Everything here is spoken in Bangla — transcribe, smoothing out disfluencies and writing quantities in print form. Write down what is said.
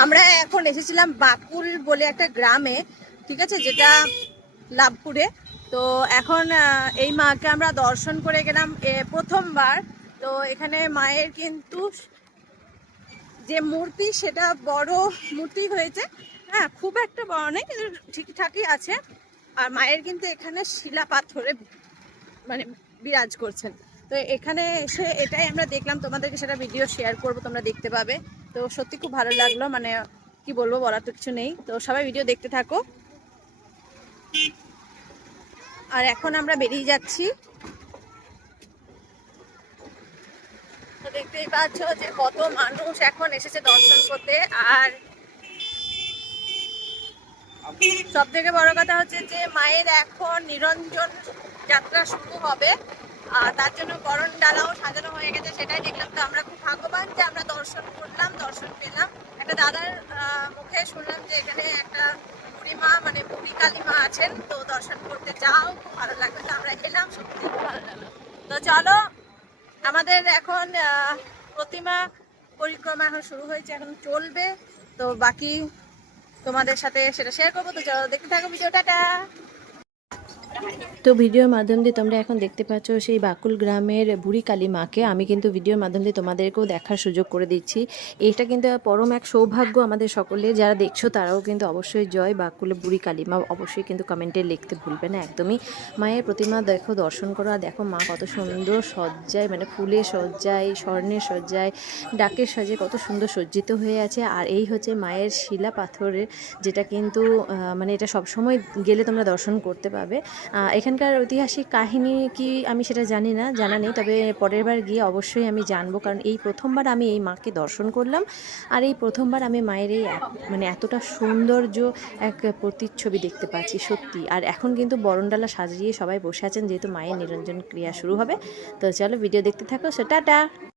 আমরা এখন এসেছিলাম বাকুল বলে একটা গ্রামে, ঠিক আছে, যেটা লাভপুরে। তো এখন এই মাকে আমরা দর্শন করে গেলাম প্রথমবার। তো এখানে মায়ের কিন্তু যে মূর্তি সেটা বড় মূর্তি হয়েছে, হ্যাঁ, খুব একটা বড় নেই কিন্তু ঠিকঠাকই আছে। আর মায়ের কিন্তু এখানে শিলা পাথরে মানে বিরাজ করছেন। তো এখানে এসে এটাই আমরা দেখলাম, তোমাদেরকে সেটা ভিডিও শেয়ার করব, তোমরা দেখতে পাবে। তো সত্যি খুব ভালো লাগলো, মানে কি বলবো, বলার তো কিছু নেই। তো সবাই ভিডিও দেখতে থাকো। আর এখন আমরা বেরিয়ে যাচ্ছি। তো দেখতেই পাচ্ছ যে কত মানুষ এখন এসেছে দর্শন করতে। আর সব থেকে বড় কথা হচ্ছে যে মায়ের এখন নিরঞ্জন যাত্রা শুরু হবে, আর তার জন্য বরণ ডালাও সাজানো হয়ে গেছে, সেটাই দেখলাম। তো আমরা খুব ভাগ্যবান যে আমরা দর্শন করলাম, দর্শন পেলাম। একটা দাদার মুখে শুনলাম যে এখানে একটা বুড়ি মা, মানে বুড়ি কালী মা আছেন, তো দর্শন করতে যাও, খুব ভালো লাগবে। তো আমরা এলাম, সত্যি খুব ভালো লাগলো। তো চলো, আমাদের এখন প্রতিমা পরিক্রমা এখন শুরু হয়েছে, এখন চলবে। তো বাকি তোমাদের সাথে সেটা শেয়ার করবো। তো চলো দেখতে থাকো ভিডিওটা। টাটা। তো ভিডিওর মাধ্যম দিয়ে তোমরা এখন দেখতে পাচ্ছ সেই বাকুল গ্রামের বুড়ি কালী মাকে। আমি কিন্তু ভিডিওর মাধ্যম দিয়ে তোমাদেরকেও দেখার সুযোগ করে দিচ্ছি। এটা কিন্তু পরম এক সৌভাগ্য আমাদের সকলে, যারা দেখছো তারাও কিন্তু অবশ্যই জয় বাকুলে বুড়ি কালী মা অবশ্যই কিন্তু কমেন্টে লিখতে ভুলবে না একদমই। মায়ের প্রতিমা দেখো, দর্শন করো। আর দেখো মা কত সুন্দর সজ্জায়, মানে ফুলের সজ্জায়, স্বর্ণের সজ্জায়, ডাকের সাজে কত সুন্দর সজ্জিত হয়ে আছে। আর এই হচ্ছে মায়ের শিলা পাথরের, যেটা কিন্তু মানে এটা সবসময় গেলে তোমরা দর্শন করতে পাবে। এখানকার ঐতিহাসিক কাহিনী কি আমি সেটা জানি না, জানা নেই, তবে পরের বার গিয়ে অবশ্যই আমি জানবো, কারণ এই প্রথমবার আমি এই মাকে দর্শন করলাম। আর এই প্রথমবার আমি মায়ের এই মানে এতটা সৌন্দর্য এক প্রতিচ্ছবি দেখতে পাচ্ছি সত্যি। আর এখন কিন্তু বরণডালা সাজিয়ে সবাই বসে আছেন, যেহেতু মায়ের নিরঞ্জন ক্রিয়া শুরু হবে। তো চলো ভিডিও দেখতে থাকো। টাটা।